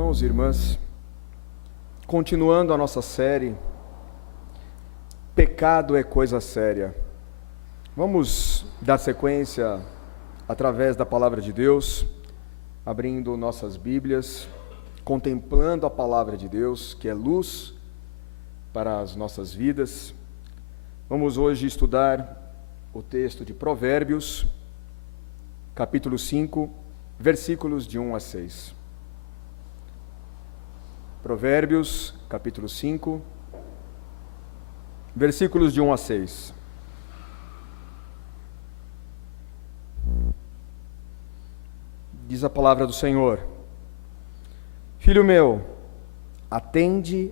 Irmãos e irmãs, continuando a nossa série, Pecado é coisa séria. Vamos dar sequência através da palavra de Deus, abrindo nossas Bíblias, contemplando a palavra de Deus, que é luz para as nossas vidas. Vamos hoje estudar o texto de Provérbios, capítulo 5, versículos de 1 a 6. Provérbios, capítulo 5, versículos de 1 a 6. Diz a palavra do Senhor: Filho meu, atende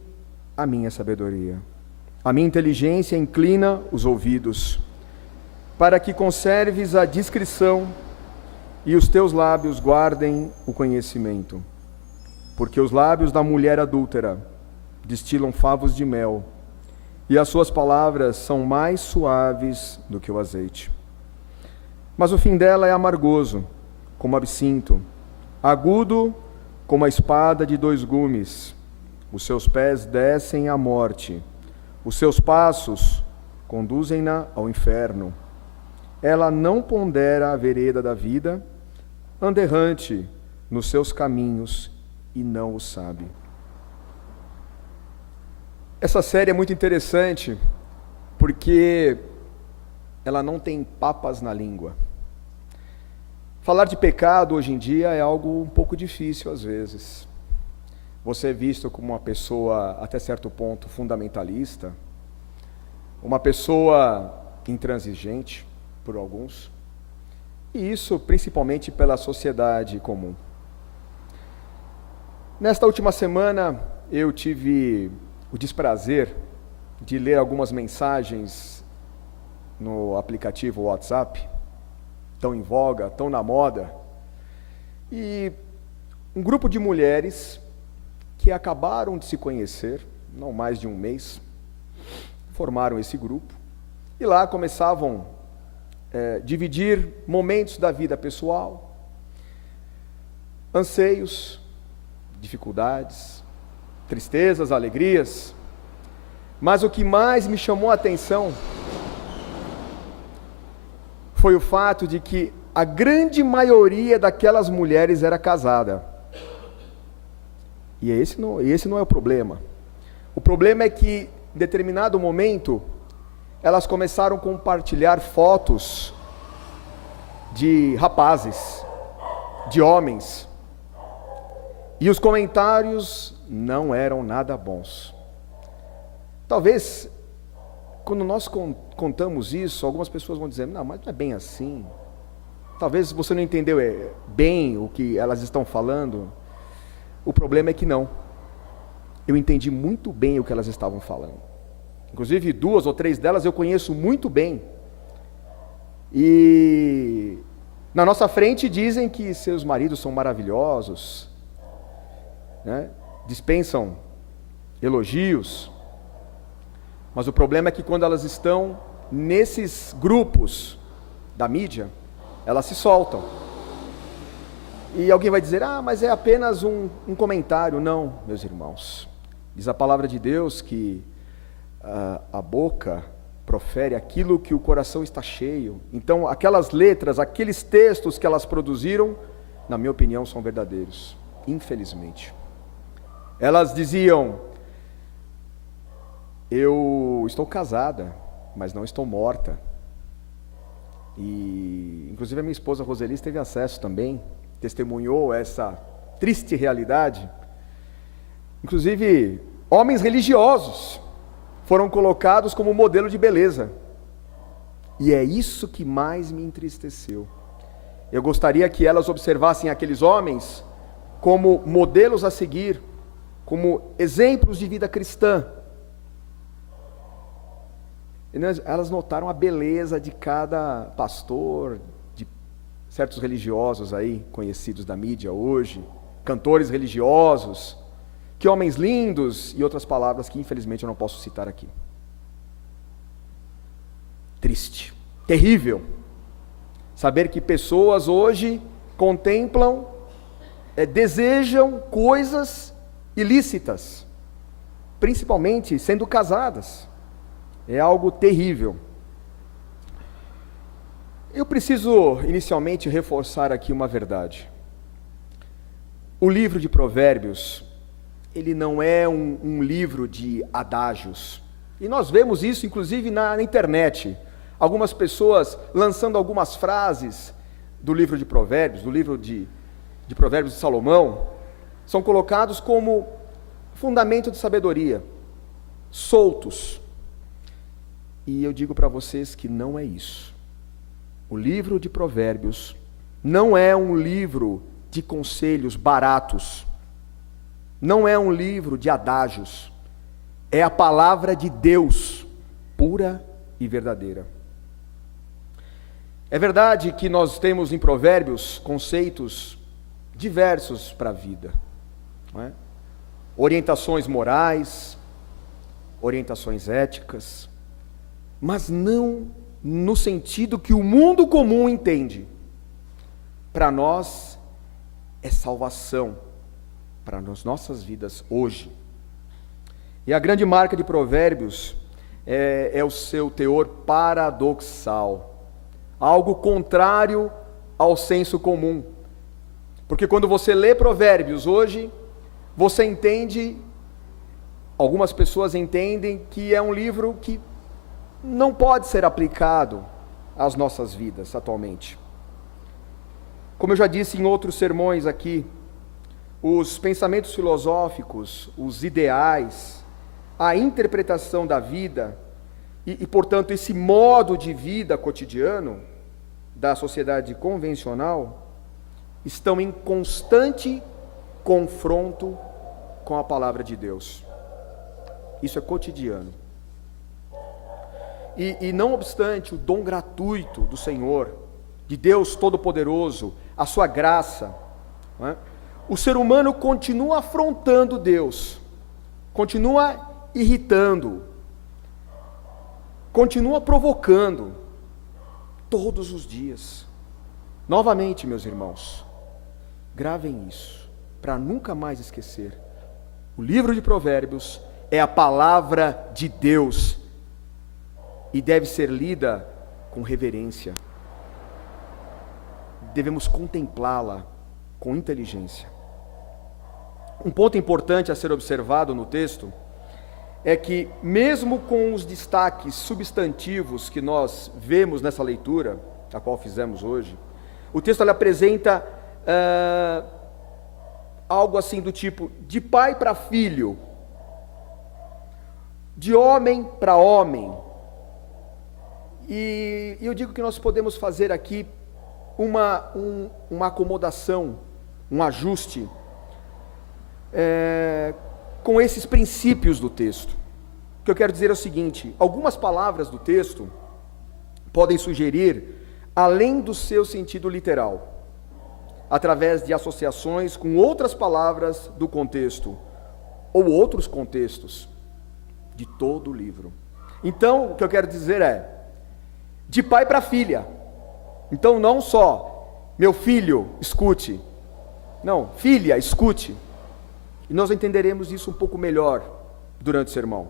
à minha sabedoria, a minha inteligência inclina os ouvidos, para que conserves a discrição e os teus lábios guardem o conhecimento. Porque os lábios da mulher adúltera destilam favos de mel, e as suas palavras são mais suaves do que o azeite. Mas o fim dela é amargoso, como absinto, agudo como a espada de dois gumes. Os seus pés descem à morte, os seus passos conduzem-na ao inferno. Ela não pondera a vereda da vida, anda errante nos seus caminhos e não o sabe. Essa série é muito interessante porque ela não tem papas na língua. Falar de pecado hoje em dia é algo um pouco difícil às vezes. Você é visto como uma pessoa até certo ponto fundamentalista, uma pessoa intransigente por alguns, e isso principalmente pela sociedade comum. Nesta última semana, eu tive o desprazer de ler algumas mensagens no aplicativo WhatsApp, tão em voga, tão na moda, e um grupo de mulheres que acabaram de se conhecer, não mais de um mês, formaram esse grupo, e lá começavam a dividir momentos da vida pessoal, anseios, dificuldades, tristezas, alegrias, mas o que mais me chamou a atenção foi o fato de que a grande maioria daquelas mulheres era casada. E esse não é o problema. O problema é que, em determinado momento, elas começaram a compartilhar fotos de rapazes, de homens, e os comentários não eram nada bons. Talvez, quando nós contamos isso, algumas pessoas vão dizer, não, mas não é bem assim. Talvez você não entendeu bem o que elas estão falando. O problema é que não. Eu entendi muito bem o que elas estavam falando. Inclusive, 2 ou 3 delas eu conheço muito bem. E na nossa frente dizem que seus maridos são maravilhosos, né? Dispensam elogios, mas o problema é que quando elas estão nesses grupos da mídia, elas se soltam, e alguém vai dizer, mas é apenas um comentário. Não, meus irmãos, diz a palavra de Deus que a boca profere aquilo que o coração está cheio. Então aquelas letras, aqueles textos que elas produziram, na minha opinião, são verdadeiros, infelizmente. Elas diziam, eu estou casada, mas não estou morta. E, inclusive, a minha esposa Roseli teve acesso também, testemunhou essa triste realidade. Inclusive, homens religiosos foram colocados como modelo de beleza. E é isso que mais me entristeceu. Eu gostaria que elas observassem aqueles homens como modelos a seguir, como exemplos de vida cristã. Elas notaram a beleza de cada pastor, de certos religiosos aí, conhecidos da mídia hoje, cantores religiosos, que homens lindos, e outras palavras que infelizmente eu não posso citar aqui. Triste, terrível, saber que pessoas hoje contemplam desejam coisas ilícitas, principalmente sendo casadas. É algo terrível. Eu preciso inicialmente reforçar aqui uma verdade. O livro de Provérbios, ele não é um livro de adágios. E nós vemos isso inclusive na internet. Algumas pessoas lançando algumas frases do livro de Provérbios, do livro de Provérbios de Salomão, são colocados como fundamento de sabedoria, soltos. E eu digo para vocês que não é isso. O livro de Provérbios não é um livro de conselhos baratos, não é um livro de adágios, é a palavra de Deus, pura e verdadeira. É verdade que nós temos em Provérbios conceitos diversos para a vida, não é? Orientações morais, orientações éticas, mas não no sentido que o mundo comum entende. Para nós é salvação, para as nossas vidas hoje. E a grande marca de Provérbios é o seu teor paradoxal, algo contrário ao senso comum. Porque quando você lê Provérbios hoje, você entende, algumas pessoas entendem que é um livro que não pode ser aplicado às nossas vidas atualmente. Como eu já disse em outros sermões aqui, os pensamentos filosóficos, os ideais, a interpretação da vida e, portanto, esse modo de vida cotidiano da sociedade convencional estão em constante confronto com a palavra de Deus. Isso é cotidiano. E não obstante o dom gratuito do Senhor, de Deus Todo-Poderoso, a sua graça, não é? O ser humano continua afrontando Deus, continua irritando, continua provocando, todos os dias. Novamente, meus irmãos, gravem isso, para nunca mais esquecer. O livro de Provérbios é a palavra de Deus e deve ser lida com reverência. Devemos contemplá-la com inteligência. Um ponto importante a ser observado no texto é que, mesmo com os destaques substantivos que nós vemos nessa leitura, a qual fizemos hoje, o texto ele apresenta algo assim do tipo, de pai para filho, de homem para homem. E eu digo que nós podemos fazer aqui uma acomodação, um ajuste com esses princípios do texto. O que eu quero dizer é o seguinte: algumas palavras do texto podem sugerir além do seu sentido literal, através de associações com outras palavras do contexto, ou outros contextos de todo o livro. Então, o que eu quero dizer é, de pai para filha. Então, não só, meu filho, escute. Não, filha, escute. E nós entenderemos isso um pouco melhor durante o sermão.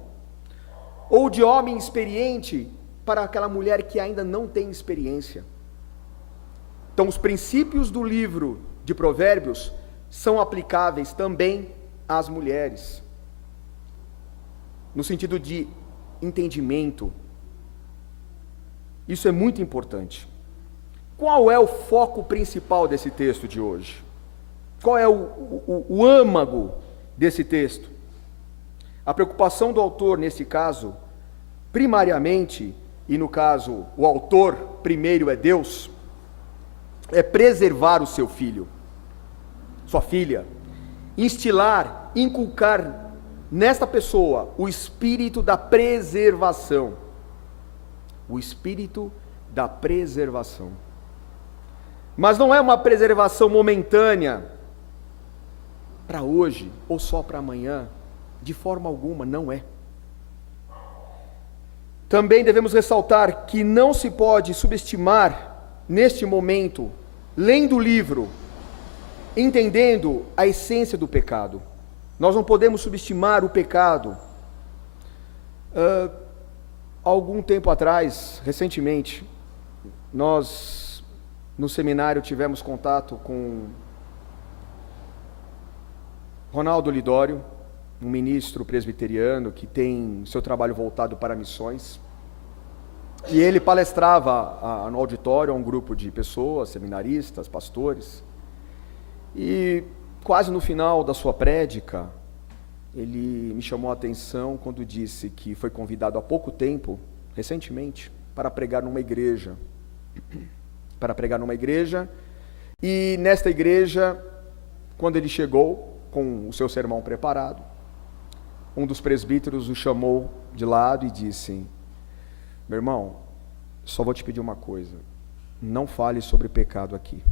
Ou de homem experiente para aquela mulher que ainda não tem experiência. Então, os princípios do livro de Provérbios são aplicáveis também às mulheres, no sentido de entendimento. Isso é muito importante. Qual é o foco principal desse texto de hoje? Qual é o âmago desse texto? A preocupação do autor, nesse caso, primariamente, e no caso, o autor primeiro é Deus, é preservar o seu filho, sua filha, instilar, inculcar nesta pessoa o espírito da preservação. O espírito da preservação. Mas não é uma preservação momentânea, para hoje ou só para amanhã, de forma alguma, não é. Também devemos ressaltar que não se pode subestimar, neste momento, lendo o livro, entendendo a essência do pecado. Nós não podemos subestimar o pecado. Algum tempo atrás, recentemente, nós no seminário tivemos contato com Ronaldo Lidório, um ministro presbiteriano que tem seu trabalho voltado para missões. E ele palestrava no auditório a um grupo de pessoas, seminaristas, pastores. E quase no final da sua prédica, ele me chamou a atenção quando disse que foi convidado há pouco tempo, recentemente, para pregar numa igreja. E nesta igreja, quando ele chegou com o seu sermão preparado, um dos presbíteros o chamou de lado e disse: meu irmão, só vou te pedir uma coisa, não fale sobre pecado aqui.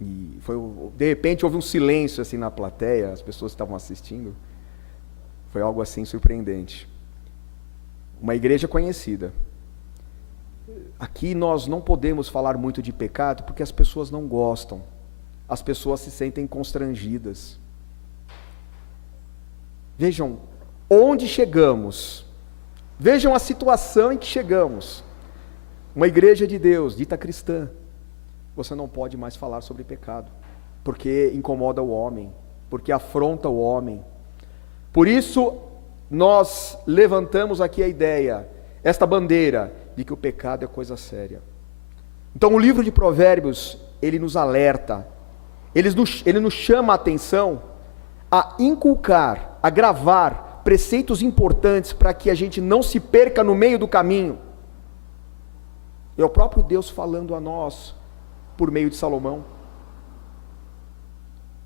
E de repente houve um silêncio assim na plateia, as pessoas que estavam assistindo. Foi algo assim surpreendente. Uma igreja conhecida. Aqui nós não podemos falar muito de pecado porque as pessoas não gostam. As pessoas se sentem constrangidas. Vejam onde chegamos. Vejam a situação em que chegamos. Uma igreja de Deus, dita cristã. Você não pode mais falar sobre pecado, porque incomoda o homem, porque afronta o homem. Por isso, nós levantamos aqui a ideia, esta bandeira, de que o pecado é coisa séria. Então o livro de Provérbios, ele nos alerta, ele nos chama a atenção a inculcar, a gravar preceitos importantes para que a gente não se perca no meio do caminho. É o próprio Deus falando a nós, por meio de Salomão.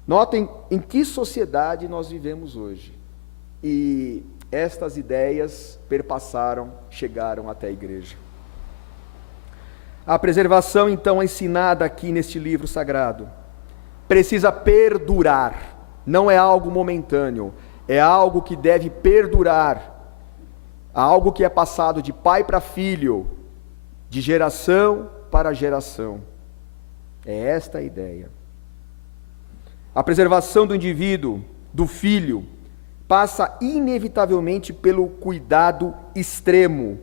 Notem em que sociedade nós vivemos hoje. E estas ideias perpassaram, chegaram até a igreja. A preservação, então, ensinada aqui neste livro sagrado, precisa perdurar. Não é algo momentâneo, é algo que deve perdurar. Algo que é passado de pai para filho, de geração para geração. É esta a ideia. A preservação do indivíduo, do filho, passa inevitavelmente pelo cuidado extremo.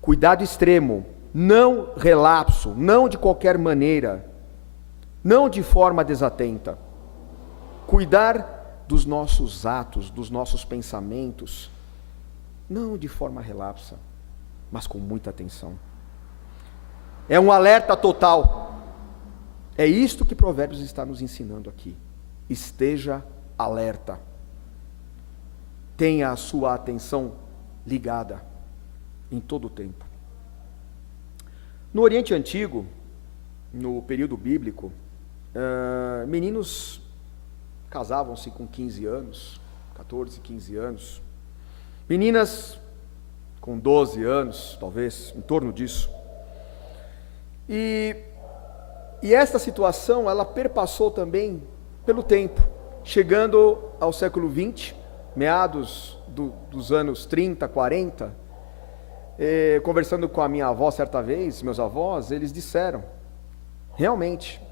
Cuidado extremo, não relapso, não de qualquer maneira, não de forma desatenta. Cuidar dos nossos atos, dos nossos pensamentos, não de forma relapsa, mas com muita atenção. É um alerta total. É isto que Provérbios está nos ensinando aqui. Esteja alerta. Tenha a sua atenção ligada em todo o tempo. No Oriente Antigo, no período bíblico, meninos casavam-se com 15 anos, 14, 15 anos. Meninas com 12 anos, talvez, em torno disso. E esta situação, ela perpassou também pelo tempo, chegando ao século XX, meados dos anos 30, 40, conversando com a minha avó certa vez, meus avós, eles disseram, realmente,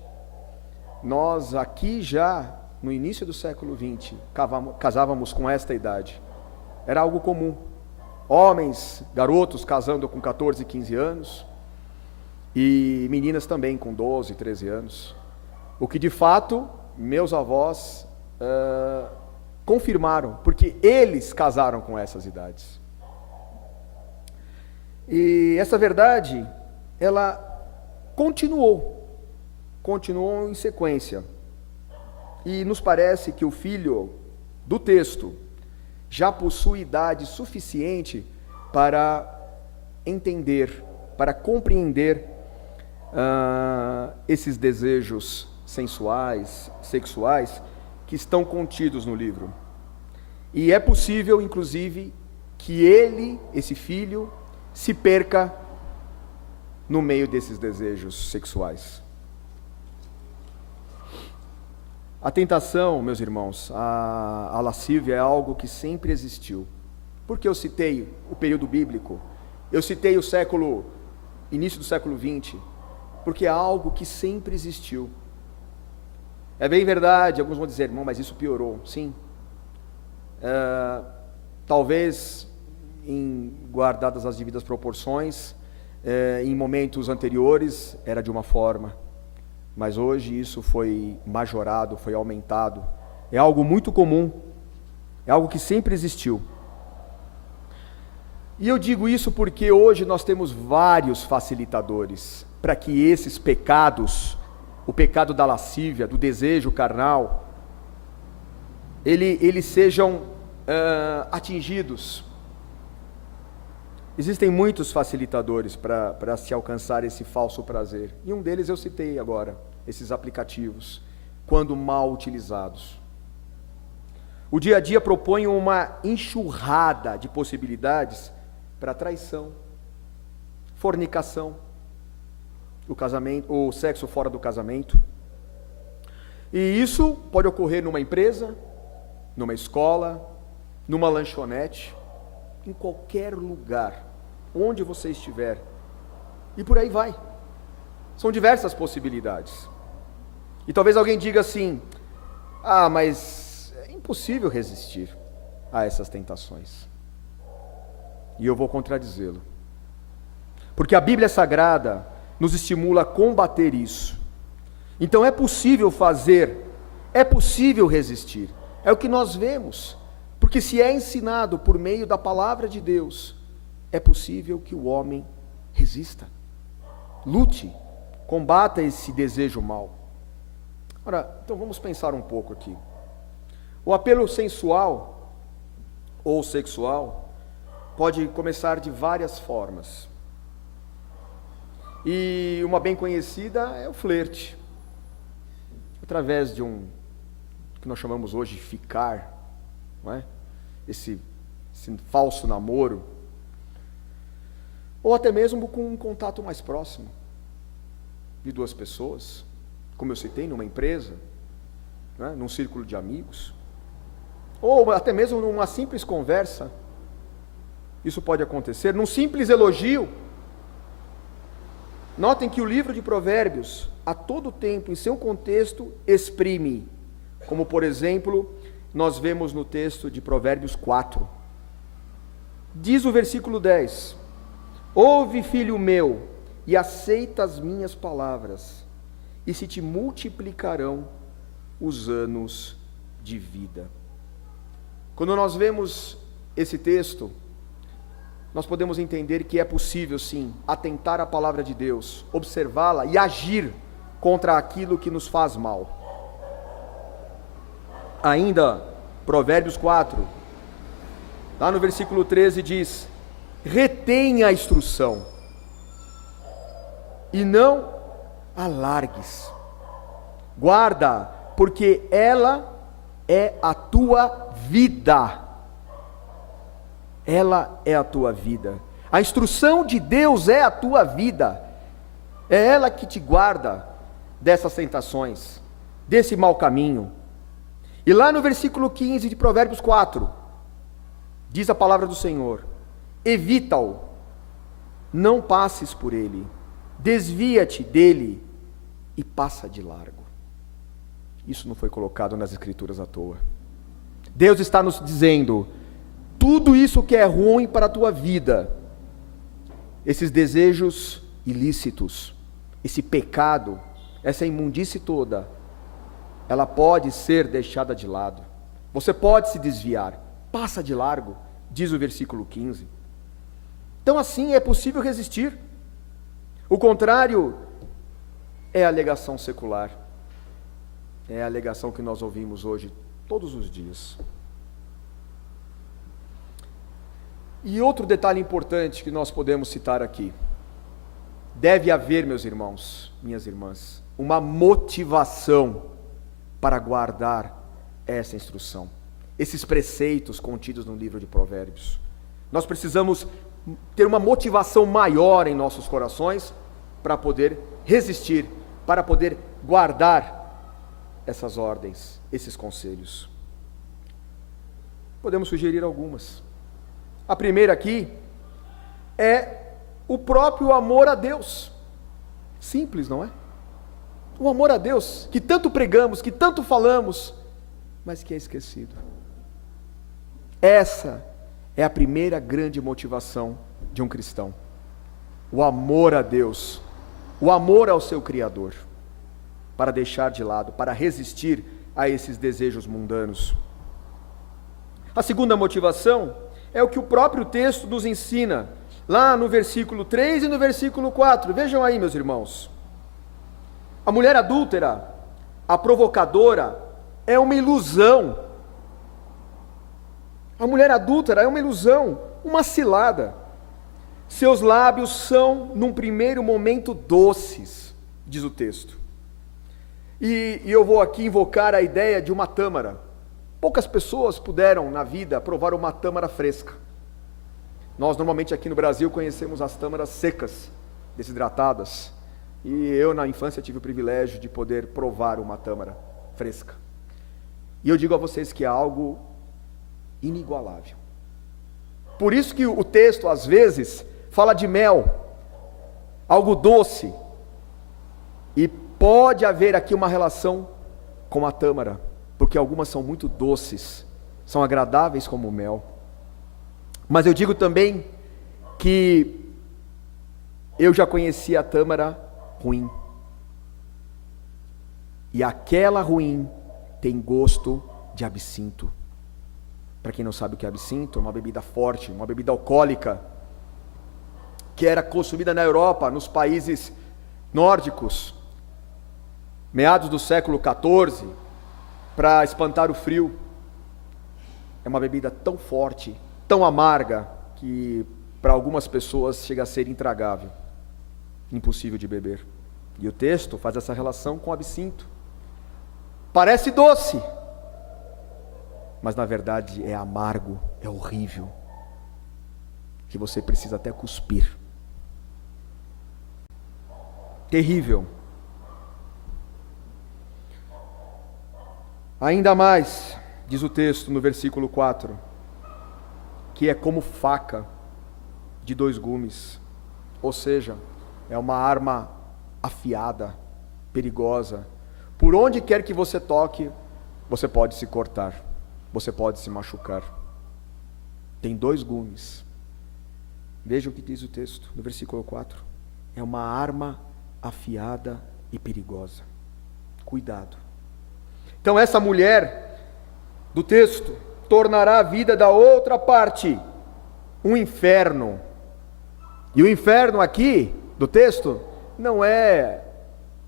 nós aqui já, no início do século XX, casávamos com esta idade, era algo comum, homens, garotos casando com 14, 15 anos, e meninas também com 12, 13 anos. O que de fato, meus avós confirmaram, porque eles casaram com essas idades. E essa verdade, ela continuou em sequência. E nos parece que o filho do texto já possui idade suficiente para entender, para compreender esses desejos sensuais, sexuais, que estão contidos no livro. E é possível, inclusive, que ele, esse filho, se perca no meio desses desejos sexuais. A tentação, meus irmãos, a lascívia é algo que sempre existiu. Por que eu citei o período bíblico? Eu citei o início do século XX. porque é algo que sempre existiu. É bem verdade, alguns vão dizer, irmão, mas isso piorou. Sim. Talvez, guardadas as devidas proporções, em momentos anteriores era de uma forma, mas hoje isso foi majorado, foi aumentado. É algo muito comum, é algo que sempre existiu. E eu digo isso porque hoje nós temos vários facilitadores para que esses pecados, o pecado da lascívia, do desejo carnal, eles sejam atingidos. Existem muitos facilitadores para se alcançar esse falso prazer. E um deles eu citei agora, esses aplicativos, quando mal utilizados. O dia a dia propõe uma enxurrada de possibilidades para traição, fornicação, o sexo fora do casamento. E isso pode ocorrer numa empresa, numa escola, numa lanchonete, em qualquer lugar, onde você estiver. E por aí vai. São diversas possibilidades. E talvez alguém diga assim: mas é impossível resistir a essas tentações. E eu vou contradizê-lo. Porque a Bíblia Sagrada nos estimula a combater isso. Então é possível fazer, é possível resistir. É o que nós vemos. Porque se é ensinado por meio da palavra de Deus, é possível que o homem resista. Lute, combata esse desejo mau. Ora, então vamos pensar um pouco aqui. O apelo sensual ou sexual pode começar de várias formas. E uma bem conhecida é o flerte. Através de que nós chamamos hoje de ficar, não é? Esse falso namoro. Ou até mesmo com um contato mais próximo de duas pessoas, como eu citei, numa empresa, não é? Num círculo de amigos. Ou até mesmo numa simples conversa. Isso pode acontecer num simples elogio. Notem que o livro de Provérbios, a todo tempo, em seu contexto, exprime, como por exemplo, nós vemos no texto de Provérbios 4. Diz o versículo 10: ouve, filho meu, e aceita as minhas palavras, e se te multiplicarão os anos de vida. Quando nós vemos esse texto, nós podemos entender que é possível sim atentar à palavra de Deus, observá-la e agir contra aquilo que nos faz mal. Ainda, Provérbios 4, lá no versículo 13 diz: retenha a instrução e não alargues, guarda, porque ela é a tua vida. Ela é a tua vida. A instrução de Deus é a tua vida. É ela que te guarda dessas tentações, desse mau caminho. E lá no versículo 15 de Provérbios 4, diz a palavra do Senhor: evita-o, não passes por ele, desvia-te dele e passa de largo. Isso não foi colocado nas Escrituras à toa. Deus está nos dizendo: tudo isso que é ruim para a tua vida, esses desejos ilícitos, esse pecado, essa imundície toda, ela pode ser deixada de lado. Você pode se desviar, passa de largo, diz o versículo 15. Então assim é possível resistir. O contrário é a alegação secular. É a alegação que nós ouvimos hoje, todos os dias. E outro detalhe importante que nós podemos citar aqui: deve haver, meus irmãos, minhas irmãs, uma motivação para guardar essa instrução, esses preceitos contidos no livro de Provérbios. Nós precisamos ter uma motivação maior em nossos corações para poder resistir, para poder guardar essas ordens, esses conselhos. Podemos sugerir algumas. A primeira aqui é o próprio amor a Deus. Simples, não é? O amor a Deus, que tanto pregamos, que tanto falamos, mas que é esquecido. Essa é a primeira grande motivação de um cristão. O amor a Deus, o amor ao seu Criador, para deixar de lado, para resistir a esses desejos mundanos. A segunda motivação é o que o próprio texto nos ensina, lá no versículo 3 e no versículo 4. Vejam aí, meus irmãos. A mulher adúltera, a provocadora, é uma ilusão. A mulher adúltera é uma ilusão, uma cilada. Seus lábios são, num primeiro momento, doces, diz o texto. E eu vou aqui invocar a ideia de uma tâmara. Poucas pessoas puderam, na vida, provar uma tâmara fresca. Nós, normalmente, aqui no Brasil, conhecemos as tâmaras secas, desidratadas. E eu, na infância, tive o privilégio de poder provar uma tâmara fresca. E eu digo a vocês que é algo inigualável. Por isso que o texto, às vezes, fala de mel, algo doce. E pode haver aqui uma relação com a tâmara, porque algumas são muito doces, são agradáveis como mel. Mas eu digo também que eu já conheci a tâmara ruim. E aquela ruim tem gosto de absinto. Para quem não sabe o que é absinto, é uma bebida forte, uma bebida alcoólica, que era consumida na Europa, nos países nórdicos, meados do século XIV, para espantar o frio. É uma bebida tão forte, tão amarga, que para algumas pessoas chega a ser intragável, impossível de beber. E o texto faz essa relação com o absinto. Parece doce, mas na verdade é amargo, é horrível, que você precisa até cuspir. Terrível. Ainda mais, diz o texto no versículo 4, que é como faca de 2 gumes, ou seja, é uma arma afiada, perigosa. Por onde quer que você toque, você pode se cortar, você pode se machucar. Tem 2 gumes. Veja o que diz o texto no versículo 4. É uma arma afiada e perigosa. Cuidado. Então essa mulher do texto tornará a vida da outra parte um inferno. E o inferno aqui do texto não é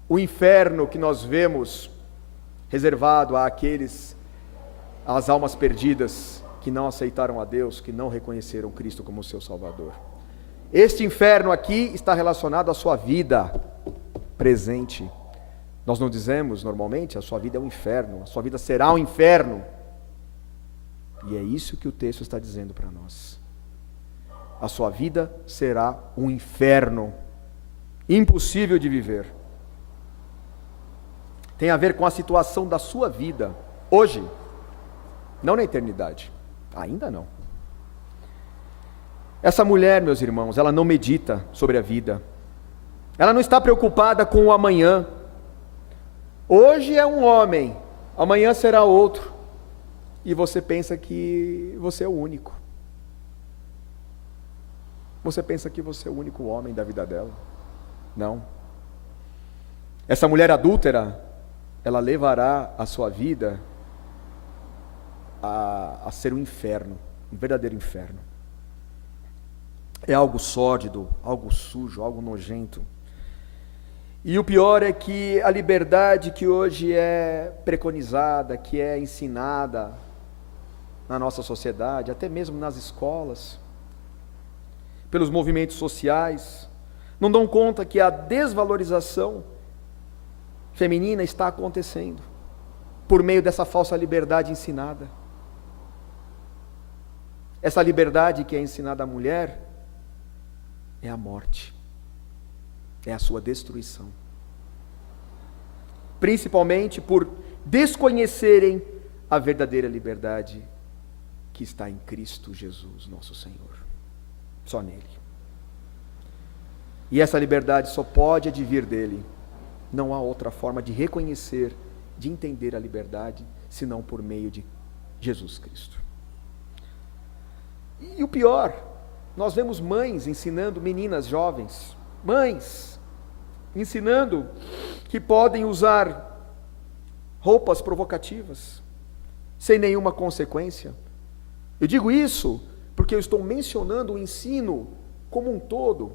o inferno que nós vemos reservado às almas perdidas que não aceitaram a Deus, que não reconheceram Cristo como seu Salvador. Este inferno aqui está relacionado à sua vida presente. Nós não dizemos normalmente, a sua vida é um inferno, a sua vida será um inferno. E é isso que o texto está dizendo para nós. A sua vida será um inferno, impossível de viver. Tem a ver com a situação da sua vida, hoje, não na eternidade, ainda não. Essa mulher, meus irmãos, ela não medita sobre a vida, ela não está preocupada com o amanhã. Hoje é um homem, amanhã será outro, e você pensa que você é o único. Você pensa que você é o único homem da vida dela? Não. Essa mulher adúltera, ela levará a sua vida a ser um inferno, um verdadeiro inferno. É algo sórdido, algo sujo, algo nojento. E o pior é que a liberdade que hoje é preconizada, que é ensinada na nossa sociedade, até mesmo nas escolas, pelos movimentos sociais, não dão conta que a desvalorização feminina está acontecendo por meio dessa falsa liberdade ensinada. Essa liberdade que é ensinada à mulher é a morte, é a sua destruição. Principalmente por desconhecerem a verdadeira liberdade que está em Cristo Jesus, nosso Senhor. Só nele. E essa liberdade só pode advir dele. Não há outra forma de reconhecer, de entender a liberdade, senão por meio de Jesus Cristo. E o pior, nós vemos mães ensinando meninas jovens, mães ensinando que podem usar roupas provocativas, sem nenhuma consequência. Eu digo isso porque eu estou mencionando o ensino como um todo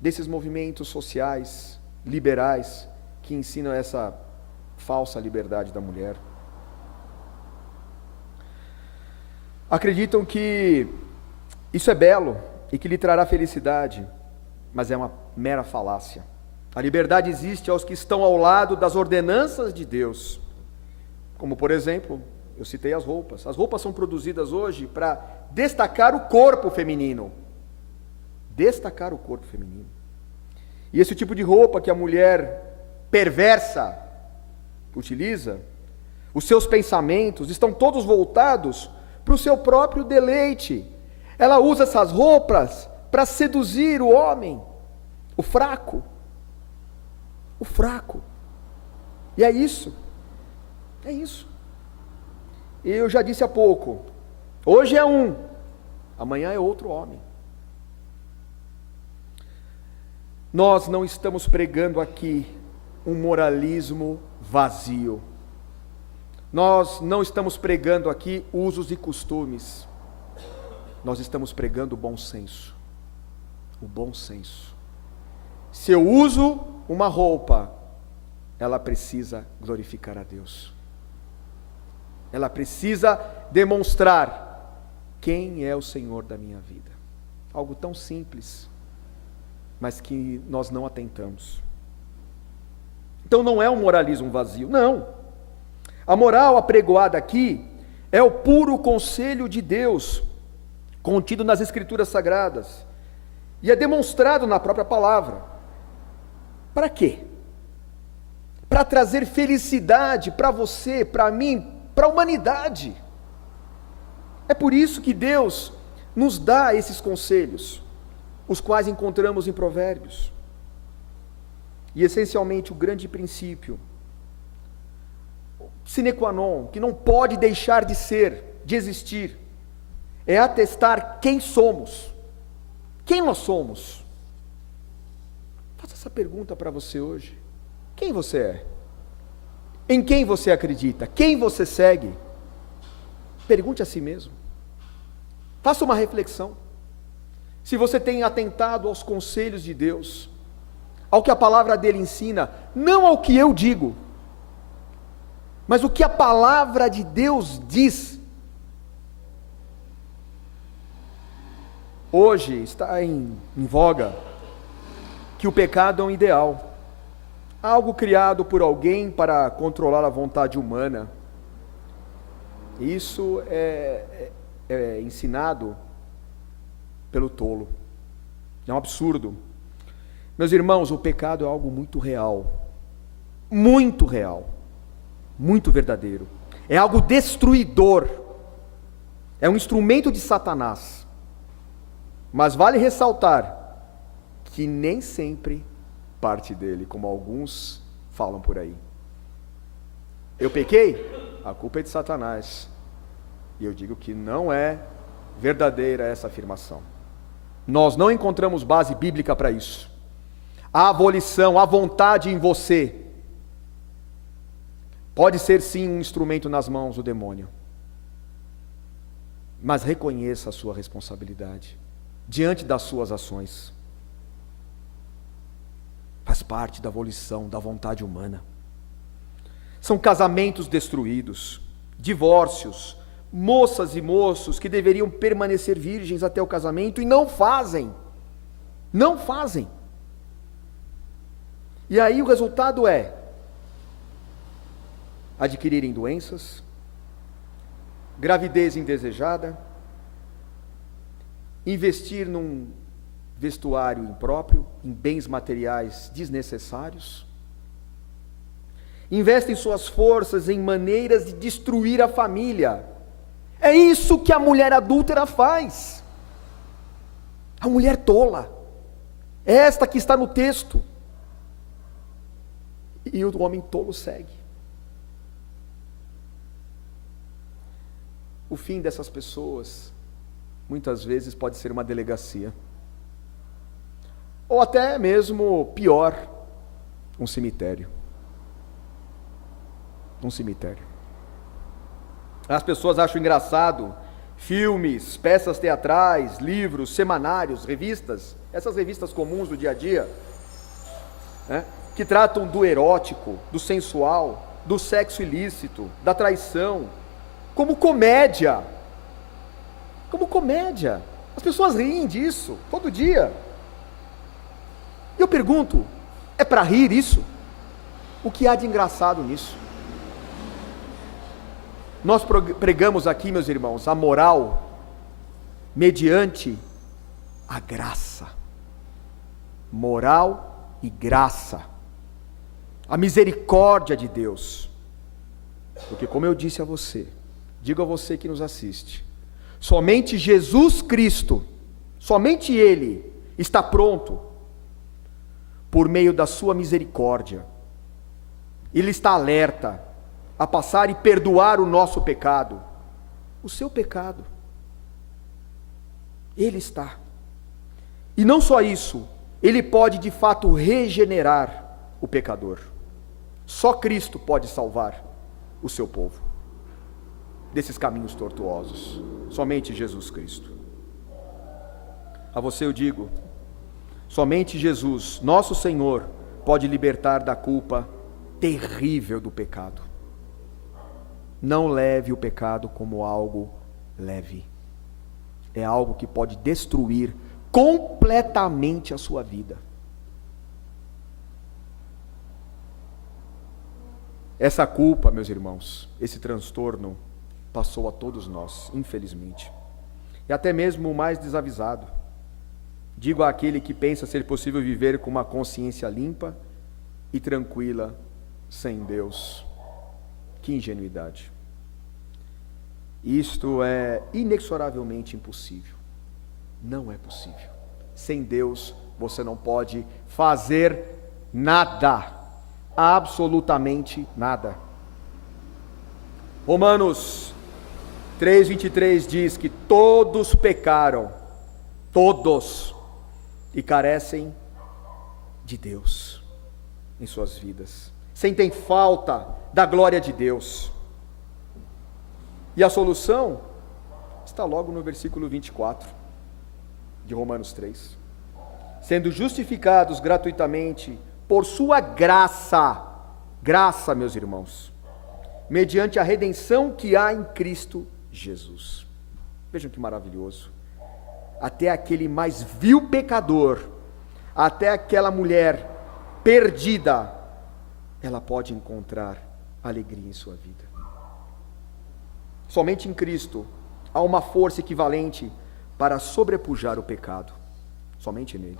desses movimentos sociais, liberais, que ensinam essa falsa liberdade da mulher. Acreditam que isso é belo e que lhe trará felicidade, mas é uma mera falácia. A liberdade existe aos que estão ao lado das ordenanças de Deus, como por exemplo, eu citei as roupas. As roupas são produzidas hoje para destacar o corpo feminino. Destacar o corpo feminino. E esse tipo de roupa que a mulher perversa utiliza, os seus pensamentos estão todos voltados para o seu próprio deleite. Ela usa essas roupas para seduzir o homem, o fraco. O fraco. E é isso. É isso. Eu já disse há pouco, hoje é um, amanhã é outro homem. Nós não estamos pregando aqui um moralismo vazio. Nós não estamos pregando aqui usos e costumes. Nós estamos pregando o bom senso. O bom senso. Se eu uso uma roupa, ela precisa glorificar a Deus. Ela precisa demonstrar quem é o Senhor da minha vida. Algo tão simples, mas que nós não atentamos. Então não é um moralismo vazio, não. A moral apregoada aqui é o puro conselho de Deus, contido nas Escrituras Sagradas, e é demonstrado na própria palavra. Para quê? Para trazer felicidade para você, para mim, para a humanidade. É por isso que Deus nos dá esses conselhos, os quais encontramos em Provérbios. E essencialmente o grande princípio, sine qua non, que não pode deixar de ser, de existir, é atestar quem somos. Quem nós somos? Faça essa pergunta para você hoje. Quem você é? Em quem você acredita? Quem você segue? Pergunte a si mesmo. Faça uma reflexão. Se você tem atentado aos conselhos de Deus, ao que a palavra dele ensina, não ao que eu digo, mas o que a palavra de Deus diz. Hoje está em voga que o pecado é um ideal. Algo criado por alguém para controlar a vontade humana. Isso é ensinado pelo tolo. É um absurdo. Meus irmãos, o pecado é algo muito real, muito verdadeiro. É algo destruidor. É um instrumento de Satanás. Mas vale ressaltar que nem sempre parte dele, como alguns falam por aí. Eu pequei? A culpa é de Satanás. E eu digo que não é verdadeira essa afirmação. Nós não encontramos base bíblica para isso. A abolição, a vontade em você, pode ser sim um instrumento nas mãos do demônio. Mas reconheça a sua responsabilidade diante das suas ações. Faz parte da volição, da vontade humana. São casamentos destruídos, divórcios, moças e moços que deveriam permanecer virgens até o casamento e não fazem. Não fazem. E aí o resultado é adquirirem doenças, gravidez indesejada, investir num vestuário impróprio, em bens materiais desnecessários, investem suas forças em maneiras de destruir a família. É isso que a mulher adúltera faz. A mulher tola, É esta que está no texto. E o homem tolo segue. O fim dessas pessoas, muitas vezes, pode ser uma delegacia. Ou até mesmo, pior, um cemitério. Um cemitério. As pessoas acham engraçado filmes, peças teatrais, livros, semanários, revistas, essas revistas comuns do dia a dia, né, que tratam do erótico, do sensual, do sexo ilícito, da traição, como comédia. Como comédia. As pessoas riem disso todo dia. E eu pergunto, é para rir isso? O que há de engraçado nisso? Nós pregamos aqui, meus irmãos, a moral mediante a graça. Moral e graça. A misericórdia de Deus. Porque, como eu disse a você, digo a você que nos assiste, somente Jesus Cristo, somente Ele está pronto, por meio da sua misericórdia. Ele está alerta a passar e perdoar o nosso pecado, o seu pecado. Ele está. E não só isso, Ele pode de fato regenerar o pecador. Só Cristo pode salvar o seu povo desses caminhos tortuosos. Somente Jesus Cristo. A você eu digo, somente Jesus, nosso Senhor, pode libertar da culpa terrível do pecado. Não leve o pecado como algo leve. É algo que pode destruir completamente a sua vida. Essa culpa, meus irmãos, esse transtorno passou a todos nós, infelizmente. E até mesmo o mais desavisado. Digo àquele que pensa ser possível viver com uma consciência limpa e tranquila sem Deus. Que ingenuidade. Isto é inexoravelmente impossível. Não é possível. Sem Deus você não pode fazer nada. Absolutamente nada. Romanos 3:23 diz que todos pecaram, todos, e carecem de Deus em suas vidas. Sentem falta da glória de Deus. E a solução está logo no versículo 24 de Romanos 3. Sendo justificados gratuitamente por sua graça, graça, meus irmãos, mediante a redenção que há em Cristo Jesus. Vejam que maravilhoso. Até aquele mais vil pecador, até aquela mulher perdida, ela pode encontrar alegria em sua vida. Somente em Cristo há uma força equivalente para sobrepujar o pecado. Somente nele.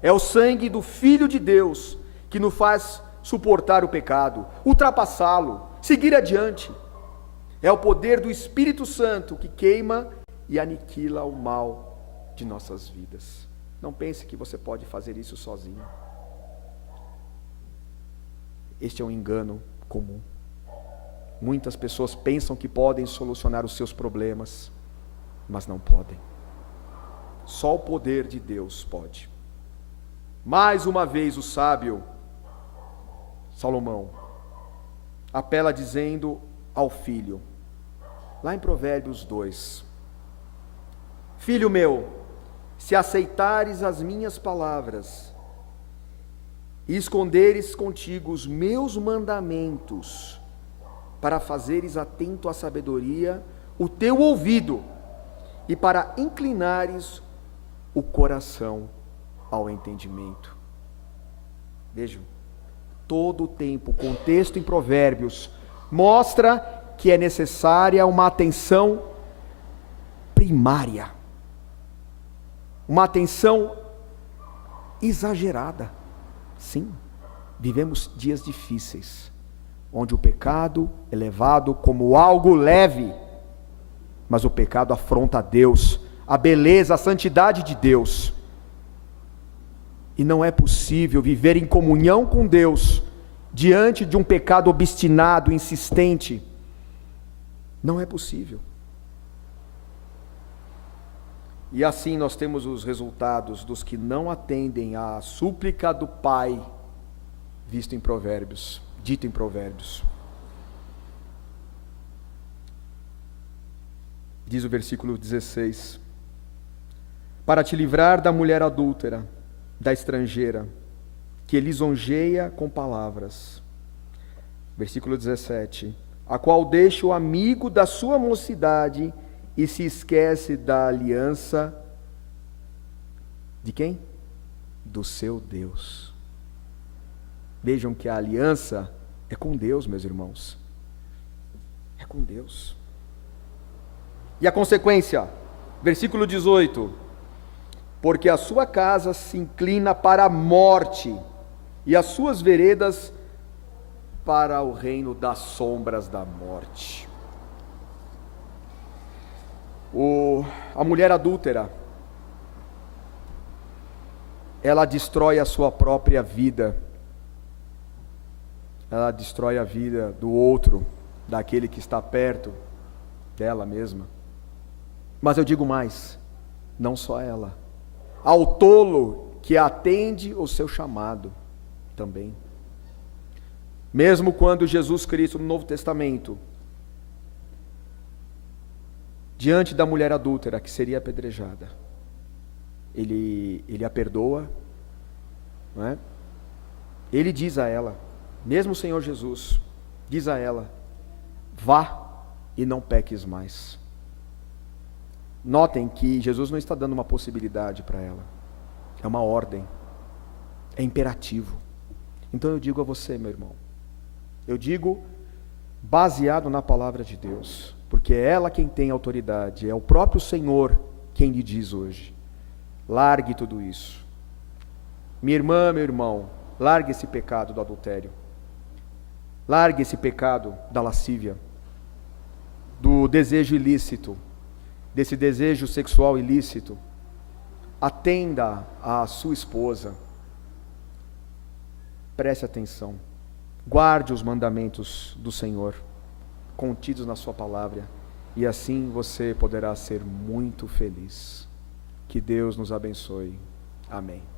É o sangue do Filho de Deus que nos faz suportar o pecado, ultrapassá-lo, seguir adiante. É o poder do Espírito Santo que queima e aniquila o mal de nossas vidas. Não pense que você pode fazer isso sozinho. Este é um engano comum. Muitas pessoas pensam que podem solucionar os seus problemas, mas não podem. Só o poder de Deus pode. Mais uma vez o sábio Salomão apela dizendo ao filho, lá em Provérbios 2: Filho meu, se aceitares as minhas palavras e esconderes contigo os meus mandamentos, para fazeres atento à sabedoria o teu ouvido e para inclinares o coração ao entendimento. Vejam, todo o tempo, o contexto em Provérbios mostra que é necessária uma atenção primária, uma atenção exagerada. Sim, vivemos dias difíceis, onde o pecado é levado como algo leve, mas o pecado afronta a Deus, a beleza, a santidade de Deus. E não é possível viver em comunhão com Deus diante de um pecado obstinado, insistente. Não é possível. E assim nós temos os resultados dos que não atendem à súplica do Pai, visto em Provérbios, dito em Provérbios. Diz o versículo 16: para te livrar da mulher adúltera, da estrangeira, que lisonjeia com palavras. Versículo 17: a qual deixa o amigo da sua mocidade e se esquece da aliança de quem? Do seu Deus. Vejam que a aliança é com Deus, meus irmãos. É com Deus. E a consequência? Versículo 18: porque a sua casa se inclina para a morte, e as suas veredas para o reino das sombras da morte. A mulher adúltera, ela destrói a sua própria vida, ela destrói a vida do outro, daquele que está perto dela mesma. Mas eu digo mais, não só ela, ao tolo que atende o seu chamado também. Mesmo quando Jesus Cristo, no Novo Testamento, diante da mulher adúltera que seria apedrejada, ele a perdoa, não é? Ele diz a ela, mesmo o Senhor Jesus, diz a ela: vá e não peques mais. Notem que Jesus não está dando uma possibilidade para ela, é uma ordem, é imperativo. Então eu digo a você, meu irmão, eu digo baseado na palavra de Deus, porque é ela quem tem autoridade, é o próprio Senhor quem lhe diz hoje: largue tudo isso. Minha irmã, meu irmão, largue esse pecado do adultério, largue esse pecado da lascívia, do desejo ilícito, desse desejo sexual ilícito. Atenda à sua esposa, preste atenção, guarde os mandamentos do Senhor contidos na sua palavra, e assim você poderá ser muito feliz. Que Deus nos abençoe. Amém.